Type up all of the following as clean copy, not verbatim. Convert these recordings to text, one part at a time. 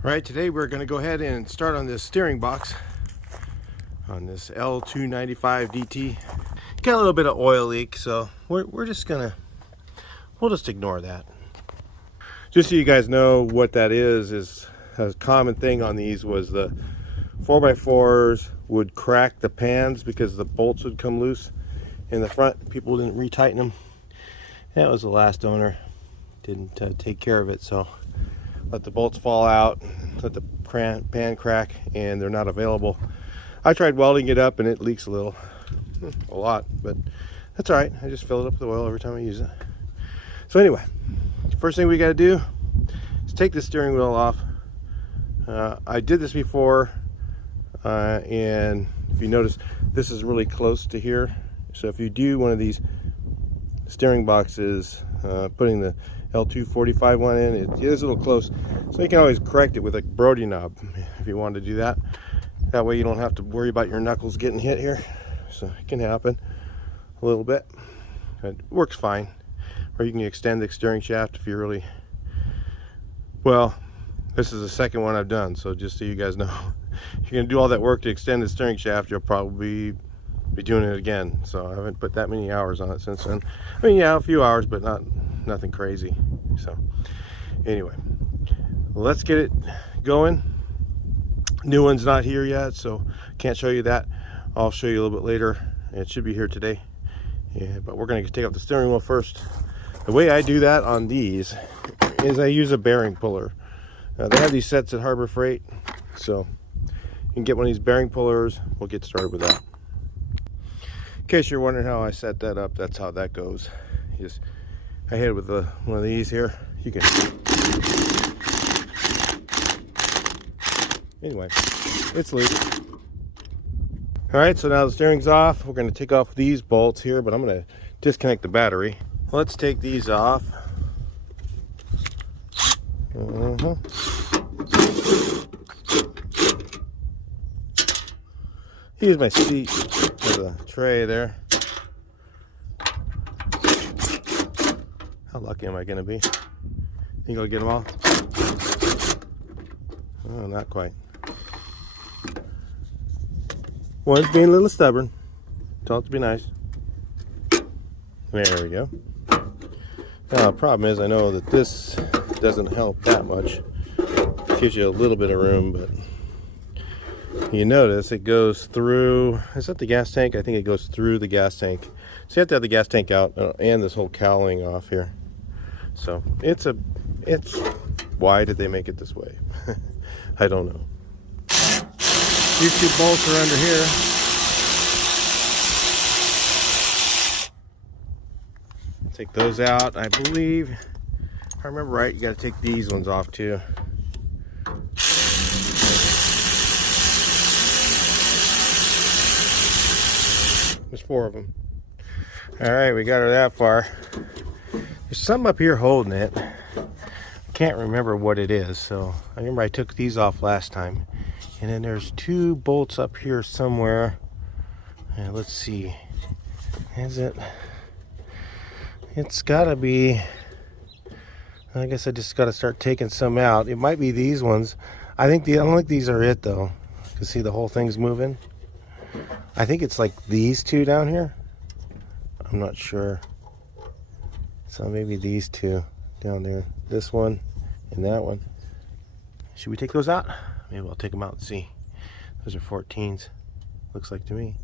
Right, today we're going to go ahead and start on this steering box on this L295DT. Got a little bit of oil leak, so we'll just ignore that. Just so you guys know what that is a common thing on these was the 4x4s would crack the pans because the bolts would come loose in the front. People didn't retighten them. That was the last owner. Didn't take care of it, so let the bolts fall out, let the pan crack, and they're not available. I tried welding it up and it leaks a little, a lot, but that's all right. I just fill it up with oil every time I use it. So anyway, first thing we got to do is take the steering wheel off. I did this before, and if you notice, this is really close to here. So if you do one of these steering boxes, putting the L245 one in, it is a little close, so you can always correct it with a Brody knob if you want to do that. That way you don't have to worry about your knuckles getting hit here. So it can happen a little bit, but it works fine. Or you can extend the steering shaft if you really, well, this is the second one I've done, so just so you guys know, if you're gonna do all that work to extend the steering shaft, you'll probably be doing it again. So I haven't put that many hours on it since then. I mean, yeah, a few hours, but nothing crazy. So anyway, let's get it going. New one's not here yet, so can't show you that. I'll show you a little bit later. It should be here today. Yeah, but we're going to take off the steering wheel first. The way I do that on these is I use a bearing puller. They have these sets at Harbor Freight, so you can get one of these bearing pullers. We'll get started with that. In case you're wondering how I set that up, that's how that goes. I hit it with one of these here. You can. Anyway, it's loose. All right, so now the steering's off. We're going to take off these bolts here, but I'm going to disconnect the battery. Let's take these off. Use my seat as a tray there. How lucky am I going to be? Think I'll get them all? Oh, not quite. One's being a little stubborn. Tell it to be nice. There we go. Now the problem is I know that this doesn't help that much. It gives you a little bit of room, but you notice it goes through, is that the gas tank? I think it goes through the gas tank. So you have to have the gas tank out and this whole cowling off here. So it's why did they make it this way? I don't know. These two bolts are under here. Take those out. I believe, if I remember right, you got to take these ones off too. There's 4 of them. All right, we got her that far. There's something up here holding it. I can't remember what it is. So I remember I took these off last time. And then there's 2 bolts up here somewhere. And let's see. Is it? It's gotta be. I guess I just gotta start taking some out. It might be these ones. I don't think these are it though. You can see the whole thing's moving. I think it's like these 2 down here. I'm not sure. So maybe these 2 down there. This one and that one. Should we take those out? Maybe I'll take them out and see. Those are 14s. Looks like to me.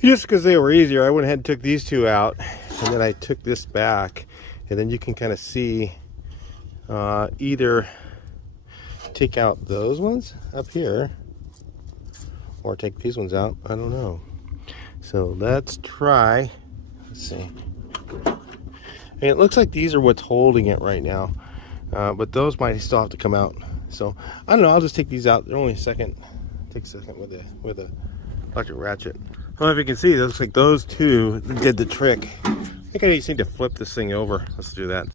Just because they were easier, I went ahead and took these 2 out. And then I took this back. And then you can kind of see either take out those ones up here. Or take these ones out. I don't know. So let's try. Let's see. And it looks like these are what's holding it right now. But those might still have to come out. So I don't know, I'll just take these out. They're only a second. Take a second with a electric ratchet. I don't know if you can see, it looks like those 2 did the trick. I think I just need to flip this thing over. Let's do that.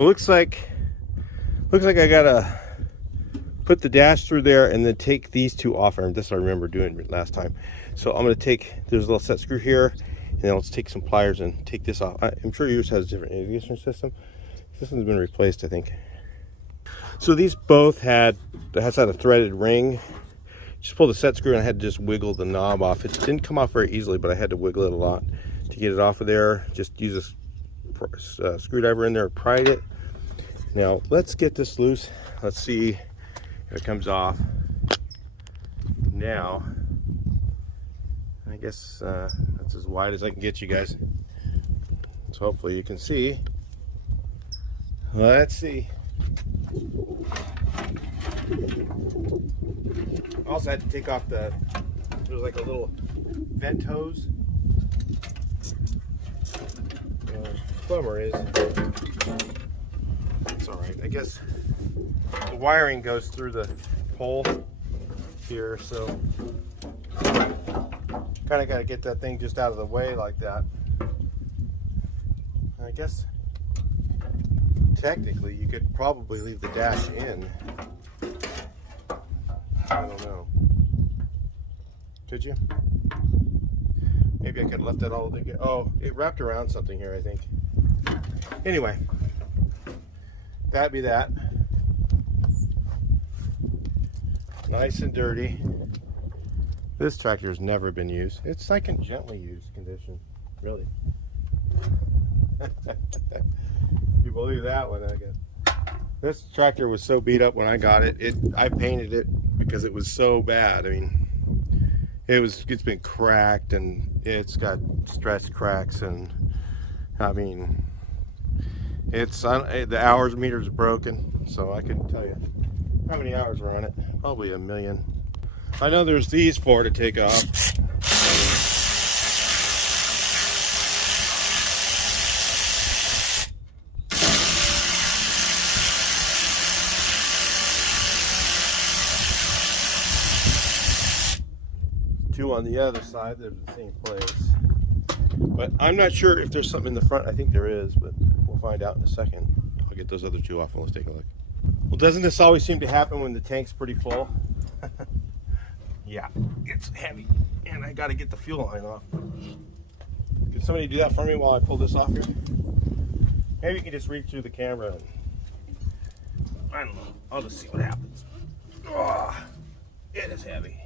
Looks like I gotta put the dash through there and then take these two off. And this I remember doing last time. So I'm gonna take, there's a little set screw here, and then let's take some pliers and take this off. I'm sure yours has a different ignition system. This one's been replaced, I think. So these both had a threaded ring. Just pull the set screw and I had to just wiggle the knob off. It didn't come off very easily, but I had to wiggle it a lot to get it off of there. Just use a screwdriver in there and pried it. Now let's get this loose. Let's see if it comes off. Now, I guess that's as wide as I can get you guys. So hopefully you can see. Let's see. Also had to take off there was like a little vent hose. Bummer is, it's all right. I guess the wiring goes through the hole here, so kind of got to get that thing just out of the way like that. I guess technically you could probably leave the dash in. I don't know. Could you? Maybe I could have left that all together. Oh, it wrapped around something here, I think. Anyway, that'd be that. Nice and dirty. This tractor's never been used. It's like in gently used condition, really. You believe that one, I guess. This tractor was so beat up when I got it. I painted it because it was so bad. I mean, it's been cracked and it's got stress cracks, and I mean, the hours meter's broken, so I couldn't tell you how many hours were on it. Probably 1 million. I know there's these 4 to take off. 2 on the other side. They're the same place. But I'm not sure if there's something in the front. I think there is, but we'll find out in a second. I'll get those other 2 off and let's take a look. Well, doesn't this always seem to happen when the tank's pretty full? Yeah, it's heavy. And I gotta get the fuel line off. Can somebody do that for me while I pull this off here? Maybe you can just read through the camera and I don't know. I'll just see what happens. Oh, it is heavy.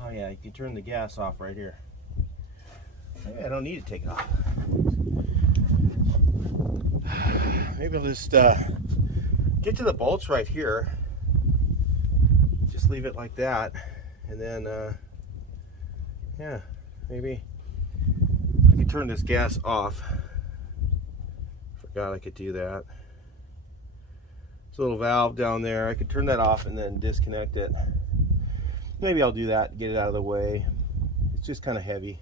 Oh yeah, you can turn the gas off right here. Maybe I don't need to take it off. Maybe I'll just get to the bolts right here. Just leave it like that, and then yeah, maybe I could turn this gas off. Forgot I could do that. There's a little valve down there. I could turn that off and then disconnect it. Maybe I'll do that, get it out of the way. It's just kind of heavy,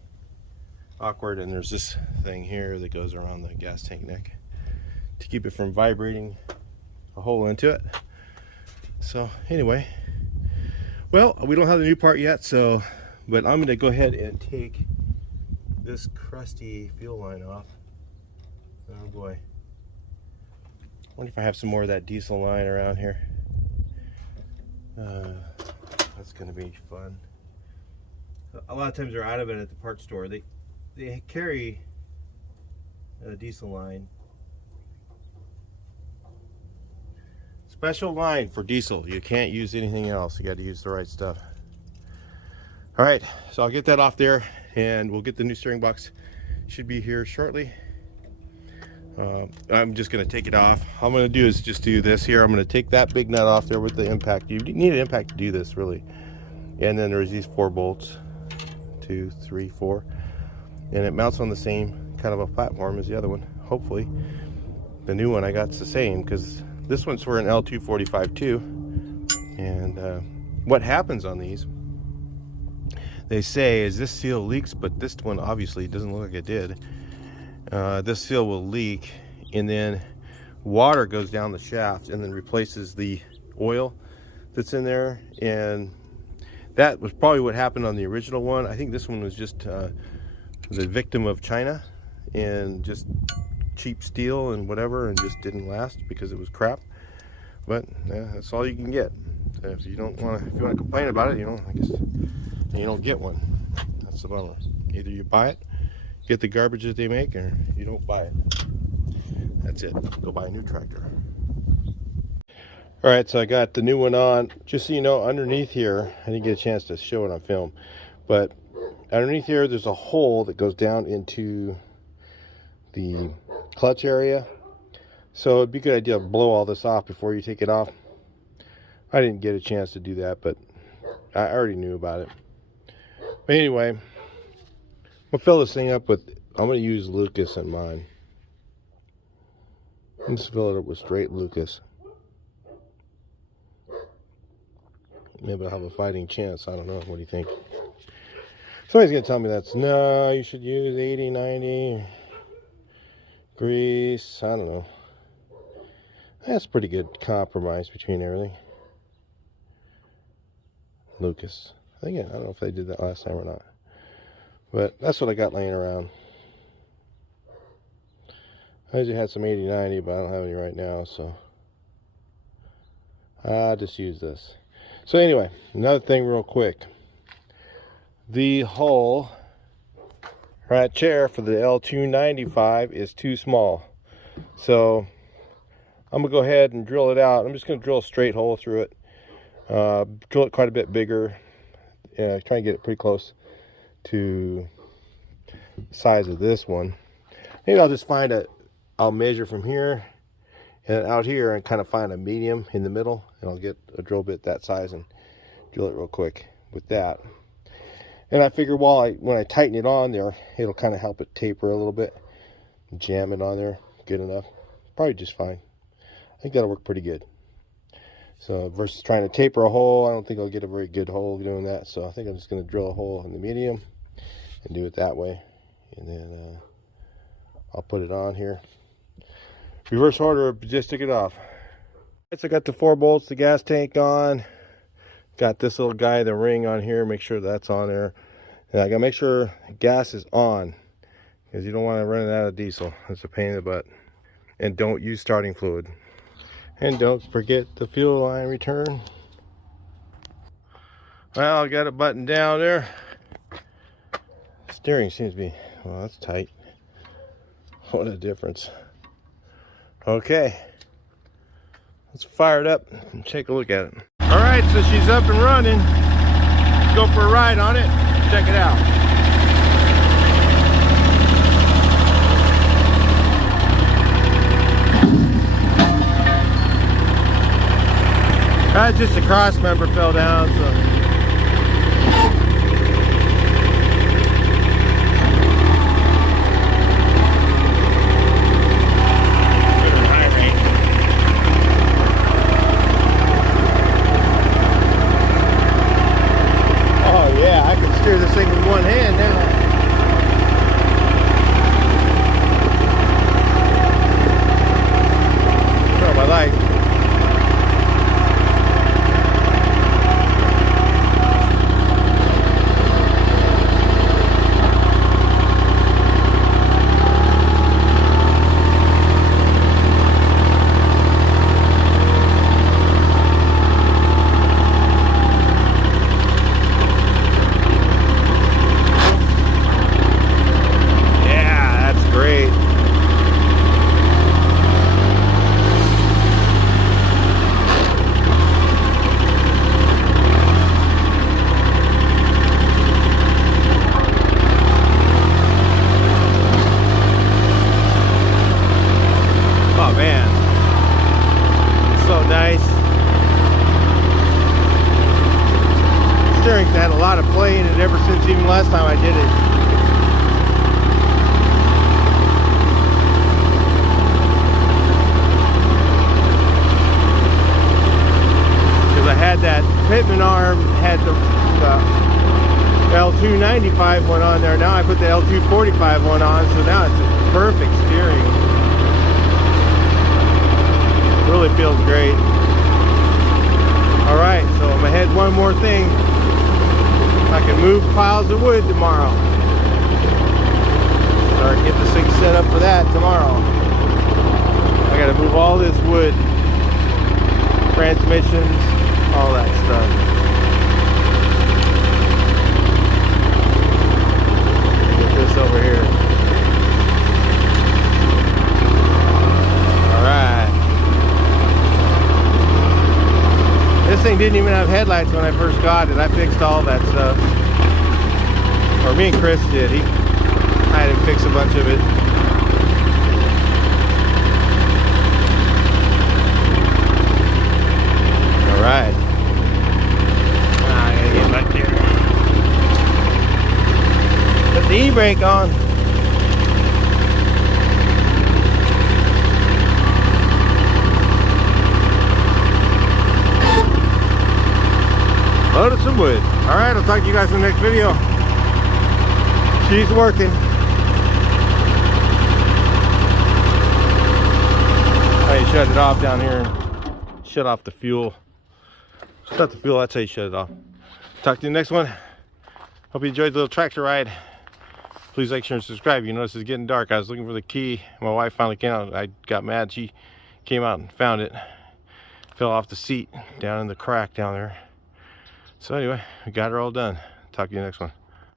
awkward, and there's this thing here that goes around the gas tank neck to keep it from vibrating a hole into it. So anyway, well, we don't have the new part yet, so, but I'm gonna go ahead and take this crusty fuel line off. Oh boy. I wonder if I have some more of that diesel line around here. That's gonna be fun. A lot of times they're out of it at the parts store. They carry a diesel line. Special line for diesel. You can't use anything else. You got to use the right stuff. All right, so I'll get that off there, and we'll get the new steering box. Should be here shortly. I'm just going to take it off. All I'm going to do is just do this here. I'm going to take that big nut off there with the impact. You need an impact to do this, really. And then there's these 4 bolts. 2, 3, 4. And it mounts on the same kind of a platform as the other one. Hopefully. The new one I got's the same, because this one's for an L245 too. And what happens on these, they say, is this seal leaks, but this one obviously doesn't look like it did. This seal will leak, and then water goes down the shaft and then replaces the oil that's in there. And that was probably what happened on the original one. I think this one was just the victim of China, and just cheap steel and whatever, and just didn't last because it was crap. But yeah, that's all you can get. So if you want to complain about it, I guess you don't get one. That's the bummer. Either you buy it, get the garbage that they make, or you don't buy it. That's it. Go buy a new tractor. All right, so I got the new one on. Just so you know, underneath here, I didn't get a chance to show it on film, but underneath here, there's a hole that goes down into the clutch area. So it'd be a good idea to blow all this off before you take it off. I didn't get a chance to do that, but I already knew about it. But anyway, I'm gonna fill this thing up with, I'm gonna use Lucas in mine. Let's fill it up with straight Lucas. Maybe I'll have a fighting chance. I don't know. What do you think? Somebody's gonna tell me no, you should use 80, 90 grease. I don't know. That's a pretty good compromise between everything. Lucas. I don't know if they did that last time or not. But that's what I got laying around. I usually had some 80, 90, but I don't have any right now, so I'll just use this. So anyway, another thing real quick. The hole right chair for the L295 is too small. So I'm gonna go ahead and drill it out. I'm just gonna drill a straight hole through it. Drill it quite a bit bigger. Try and get it pretty close to the size of this one. Maybe I'll just I'll measure from here and out here and kind of find a medium in the middle, and I'll get a drill bit that size and drill it real quick with that. And I figure when I tighten it on there, it'll kind of help it taper a little bit. Jam it on there good enough. Probably just fine. I think that'll work pretty good. So versus trying to taper a hole, I don't think I'll get a very good hole doing that. So I think I'm just going to drill a hole in the medium and do it that way. And then I'll put it on here. Reverse order, just took it off. So I got the 4 bolts, the gas tank on. Got this little guy, the ring on here. Make sure that's on there. And I got to make sure gas is on, because you don't want to run it out of diesel. It's a pain in the butt. And don't use starting fluid. And don't forget the fuel line return. Well, I got it buttoned down there. Steering seems to be, well, that's tight. What a difference. Okay, let's fire it up and take a look at it. All right, so she's up and running. Let's go for a ride on it. Check it out. Just a cross member fell down, so. Steer this thing with one hand now. Oh, my light. Steering's had a lot of play in it ever since even last time I did it. Because I had that pitman arm, had the L295 one on there. Now I put the L245 one on, so now it's perfect steering. Really feels great. Alright, so I'm ahead one more thing. I can move piles of wood tomorrow. Start getting this thing set. set up for that tomorrow. I gotta move all this wood, transmissions, all that stuff. Get this over here. Alright. This thing didn't even have headlights when I first got it. I fixed all that stuff. Or me and Chris did. I had to fix a bunch of it. Alright. I gotta get back there. Put the e-brake on. Loaded some wood. Alright, I'll talk to you guys in the next video. She's working. I shut it off down here and shut off the fuel. Shut the fuel, that's how you shut it off. Talk to you in the next one. Hope you enjoyed the little tractor ride. Please like, share, and subscribe. You notice it's getting dark. I was looking for the key. My wife finally came out. I got mad. She came out and found it. Fell off the seat down in the crack down there. So anyway, we got her all done. Talk to you next one.